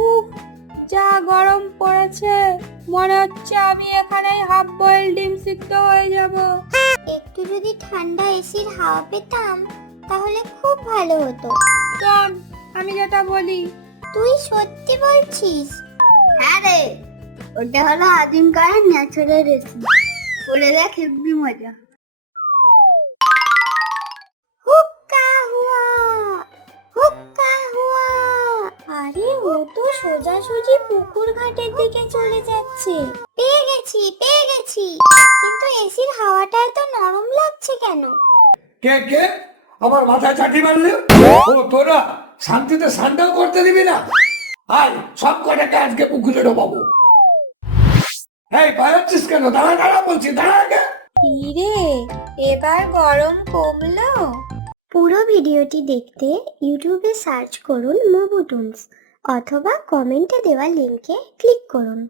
উফ, যা গরম পড়েছে, মনে হচ্ছে আমি এখানেই হাফ বয়েল ডিম সিদ্ধ হয়ে যাব। একটু যদি ঠান্ডা এসির হাওয়া পেতাম তাহলে খুব ভালো হতো। শোন, আমি যেটা বলি। তুই সত্যি বলছিস? হ্যাঁ রে, ওটা হলো আদিমকার ন্যাচারাল রেসিপি। বলে দেখ, হেব্বি মজা। হুক্কা হুয়া, হুক্কা হুয়া। আরে ও তো সোজাসুজি পুকুর ঘাটের দিকে চলে যাচ্ছে। পেয়ে গেছি, পেয়ে গেছি। কিন্তু এসির হাওয়াটা এত নরম লাগছে কেন? কে কে আমার মাথায় চাটি মারলি? ও তোরা শান্তিতে স্নান করতে দিবি না? আয় সব কটাকে আজকে পুকুরে ঢোকাবো। এই পালাচ্ছিস কেন? দাঁড়া দাঁড়া বলছি, দাঁড়া আগে। রে, এবার গরম কমলো? পুরো ভিডিওটি দেখতে ইউটিউবে সার্চ করুন মোবুটুনস অথবা কমেন্টে দেওয়া লিংকে ক্লিক করুন।